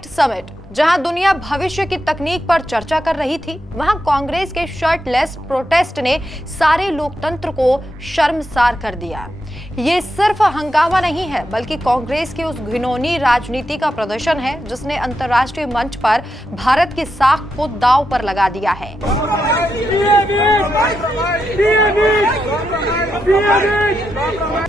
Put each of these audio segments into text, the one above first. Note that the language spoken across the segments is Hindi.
एक्ट समिट, जहां दुनिया भविष्य की तकनीक पर चर्चा कर रही थी, वहां कांग्रेस के शर्टलेस प्रोटेस्ट ने सारे लोकतंत्र को शर्मसार कर दिया। ये सिर्फ हंगामा नहीं है, बल्कि कांग्रेस की उस घिनौनी राजनीति का प्रदर्शन है जिसने अंतर्राष्ट्रीय मंच पर भारत की साख को दांव पर लगा दिया है।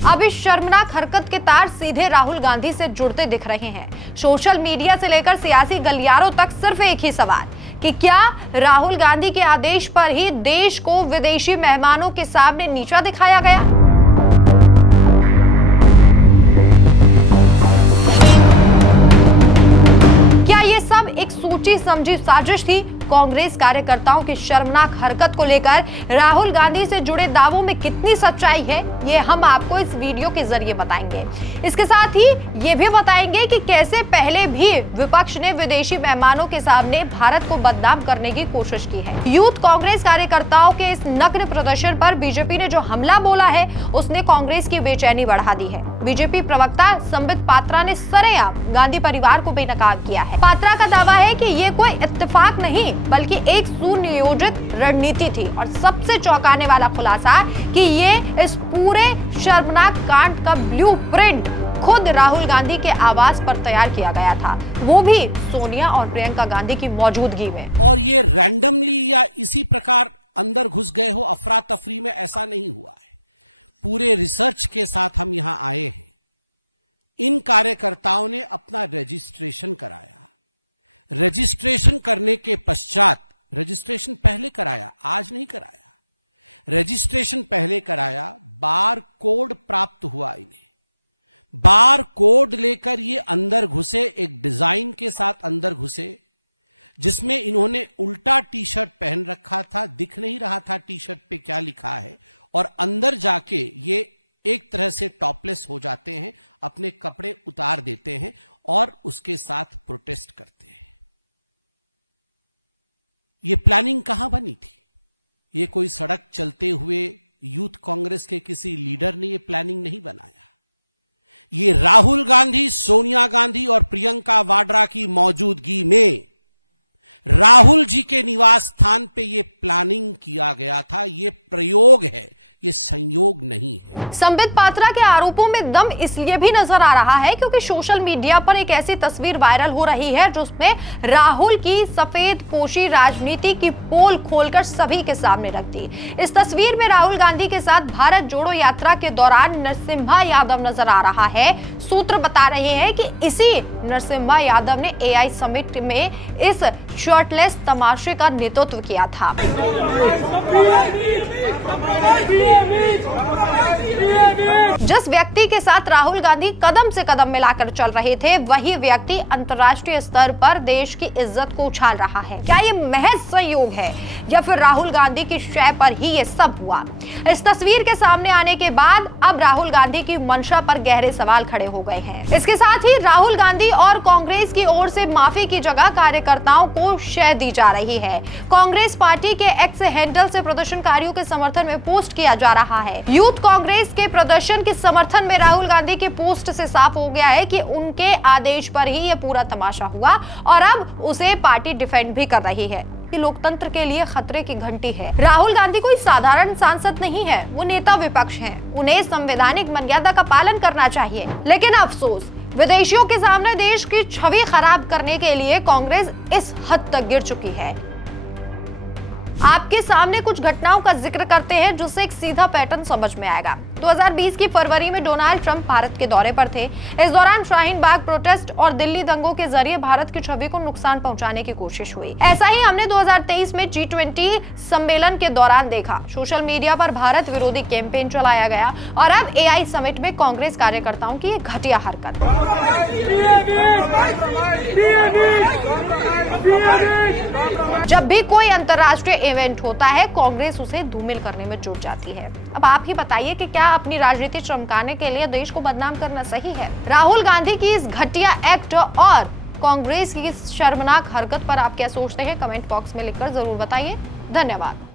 अब इस शर्मनाक हरकत के तार सीधे राहुल गांधी से जुड़ते दिख रहे हैं। सोशल मीडिया से लेकर सियासी गलियारों तक सिर्फ एक ही सवाल कि क्या राहुल गांधी के आदेश पर ही देश को विदेशी मेहमानों के सामने नीचा दिखाया गया? क्या ये सब एक सोची समझी साजिश थी? कांग्रेस कार्यकर्ताओं की शर्मनाक हरकत को लेकर राहुल गांधी से जुड़े दावों में कितनी सच्चाई है, ये हम आपको इस वीडियो के जरिए बताएंगे। इसके साथ ही ये भी बताएंगे कि कैसे पहले भी विपक्ष ने विदेशी मेहमानों के सामने भारत को बदनाम करने की कोशिश की है। यूथ कांग्रेस कार्यकर्ताओं के इस नग्न प्रदर्शन पर बीजेपी ने जो हमला बोला है, उसने कांग्रेस की बेचैनी बढ़ा दी है। बीजेपी प्रवक्ता संबित पात्रा ने सरेआम गांधी परिवार को बेनकाब किया है। पात्रा का दावा है कि ये कोई इत्तेफाक नहीं, बल्कि एक सुनियोजित रणनीति थी और सबसे चौंकाने वाला खुलासा कि ये इस पूरे शर्मनाक कांड का ब्लूप्रिंट खुद राहुल गांधी के आवास पर तैयार किया गया था, वो भी सोनिया और प्रियंका गांधी की मौजूदगी में। संबित पात्रा के आरोपों में दम इसलिए भी नजर आ रहा है क्योंकि सोशल मीडिया पर एक ऐसी तस्वीर वायरल हो रही है जिसमें राहुल की सफेद पोशी राजनीति की पोल खोलकर सभी के सामने रख दी। इस तस्वीर में राहुल गांधी के साथ भारत जोड़ो यात्रा के दौरान नरसिम्हा यादव नजर आ रहा है। सूत्र बता रहे हैं कि इसी नरसिम्हा यादव ने एआई समिट में इस शर्टलेस तमाशे का नेतृत्व किया था। जिस व्यक्ति के साथ राहुल गांधी कदम से कदम मिलाकर चल रहे थे, वही व्यक्ति अंतर्राष्ट्रीय स्तर पर देश की इज्जत को उछाल रहा है। क्या ये महज संयोग है या फिर राहुल गांधी की शय पर ही ये सब हुआ? इस तस्वीर के सामने आने के बाद अब राहुल गांधी की मंशा पर गहरे सवाल खड़े हो गए हैं। इसके साथ ही राहुल गांधी और कांग्रेस की ओर से माफी की जगह कार्यकर्ताओं को शय दी जा रही है। कांग्रेस पार्टी के एक्स हैंडल से प्रदर्शनकारियों के समर्थन में पोस्ट किया जा रहा है। यूथ कांग्रेस के प्रदर्शन के समर्थन में राहुल गांधी के पोस्ट से साफ हो गया है कि उनके आदेश पर ही यह पूरा तमाशा हुआ और अब उसे पार्टी डिफेंड भी कर रही है। कि लोकतंत्र के लिए खतरे की घंटी है। राहुल गांधी कोई साधारण सांसद नहीं है, वो नेता विपक्ष हैं। उन्हें संवैधानिक मर्यादा का पालन करना चाहिए। लेकिन अफसोस, विदेशियों के सामने देश की छवि खराब करने के लिए कांग्रेस इस हद तक गिर चुकी है। आपके सामने कुछ घटनाओं का जिक्र करते हैं जिससे एक सीधा पैटर्न समझ में आएगा। 2020 की फरवरी में डोनाल्ड ट्रंप भारत के दौरे पर थे। इस दौरान शाहीन बाग प्रोटेस्ट और दिल्ली दंगों के जरिए भारत की छवि को नुकसान पहुंचाने की कोशिश हुई। ऐसा ही हमने 2023 में G20 सम्मेलन के दौरान देखा। सोशल मीडिया पर भारत विरोधी कैंपेन चलाया गया और अब एआई समिट में कांग्रेस कार्यकर्ताओं की एक घटिया हरकत। जब भी कोई अंतर्राष्ट्रीय इवेंट होता है, कांग्रेस उसे धूमिल करने में जुट जाती है। अब आप ही बताइए कि क्या अपनी राजनीति चमकाने के लिए देश को बदनाम करना सही है? राहुल गांधी की इस घटिया एक्ट और कांग्रेस की इस शर्मनाक हरकत पर आप क्या सोचते हैं? कमेंट बॉक्स में लिखकर जरूर बताइए। धन्यवाद।